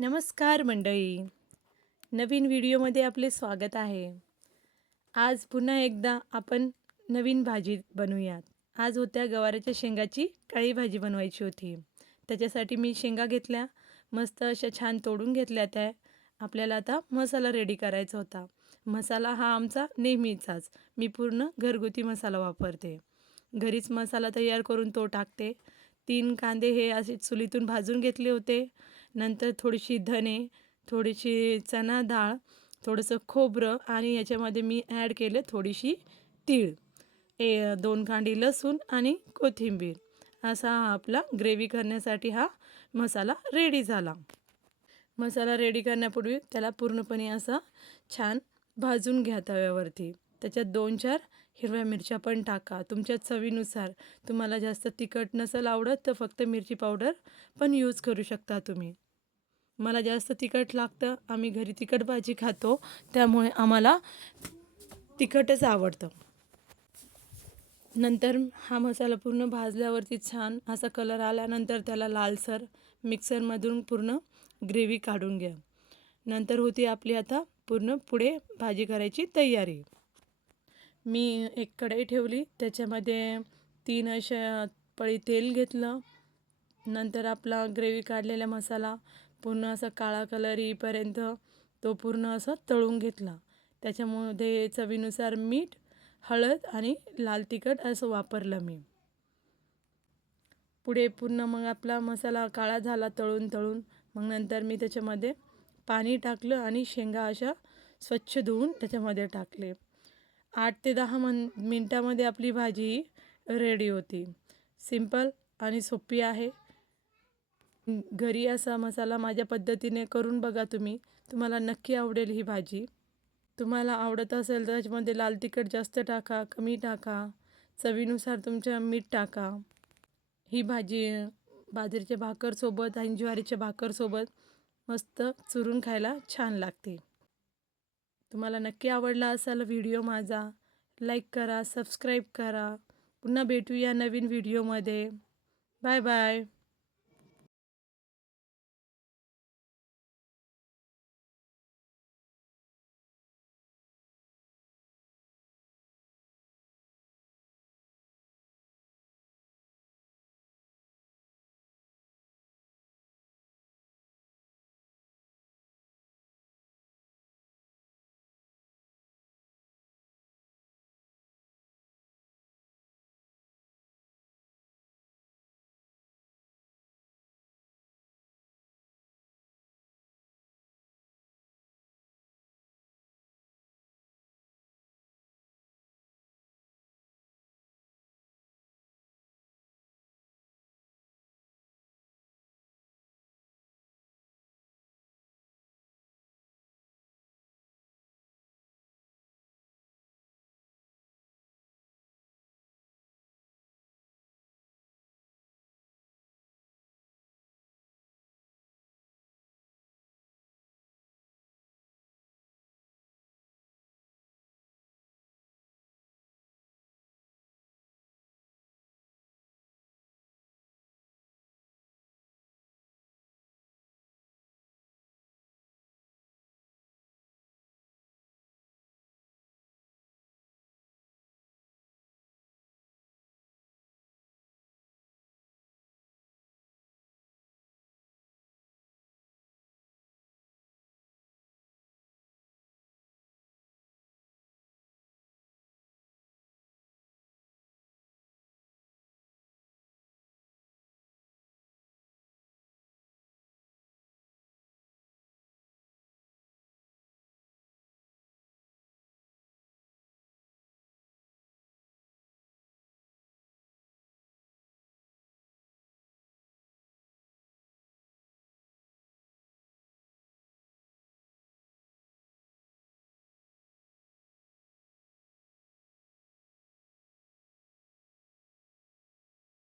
नमस्कार मंडळी. नवीन व्हिडिओमध्ये आपले स्वागत आहे. आज पुन्हा एकदा आपण नवीन भाजी बनवूयात. आज होत्या गवाराच्या शेंगाची काळी भाजी बनवायची होती. त्याच्यासाठी मी शेंगा घेतल्या मस्त अशा छान तोडून घेतल्या त्या. आपल्याला आता मसाला रेडी करायचा होता. मसाला हा आमचा नेहमीचाच. मी पूर्ण घरगुती मसाला वापरते. घरीच मसाला तयार करून तो टाकते. तीन कांदे हे असे चुलीतून भाजून घेतले होते. नंतर थोडीशी धने थोडीशी चणा डाळ थोडंसं खोबरं आणि याच्यामध्ये मी ॲड केले थोडीशी तीळ. ए दोन कांडी लसूण आणि कोथिंबीर. असा हा आपला ग्रेव्ही करण्यासाठी हा मसाला रेडी झाला. मसाला रेडी करण्यापूर्वी त्याला पूर्णपणे असा छान भाजून घ्या तव्यावरती. त्याच्यात दोन चार हिरव्या मिरच्या पण टाका. तुमच्या चवीनुसार. तुम्हाला जास्त तिखट नसेल आवडत तर फक्त मिरची पावडर पण यूज करू शकता तुम्ही. मला जास्त तिखट लागतं. आम्ही घरी तिखट भाजी खातो. त्यामुळे आम्हाला तिखटच आवडतं. नंतर हा मसाला पूर्ण भाजल्यावरती छान असा कलर आल्यानंतर त्याला लालसर मिक्सरमधून पूर्ण ग्रेव्ही काढून घ्या. नंतर होती आपली आता पूर्ण पुढे भाजी करायची तयारी. मी एक कढई ठेवली. त्याच्यामध्ये तीन अशा पळी तेल घेतलं. नंतर आपला ग्रेव्ही काढलेला मसाला पूर्ण असा काळा कलर येईपर्यंत तो पूर्ण असं तळून घेतला. त्याच्यामध्ये चवीनुसार मीठ हळद आणि लाल तिखट असं वापरलं मी. पुढे पूर्ण मग आपला मसाला काळा झाला तळून तळून. मग नंतर मी त्याच्यामध्ये पाणी टाकलं आणि शेंगा अशा स्वच्छ धुवून त्याच्यामध्ये टाकले. आठ ते दहा मन मिनटामध्ये आपली भाजी रेडी होती. सिंपल आणि सोपी आहे. घरी असा मसाला माझ्या पद्धतीने करून बघा तुम्ही. तुम्हाला नक्की आवडेल ही भाजी. तुम्हाला आवडत असेल तर त्याच्यामध्ये लाल तिखट जास्त टाका कमी टाका. चवीनुसार तुमच्या मीठ टाका. ही भाजी बाजरीच्या भाकरसोबत आणि ज्वारीच्या भाकरसोबत मस्त चुरून खायला छान लागते. तुम्हाला नक्की आवडला असाल व्हिडिओ माझा लाईक करा सबस्क्राईब करा. पुन्हा भेटूया नवीन व्हिडिओमध्ये. Bye bye.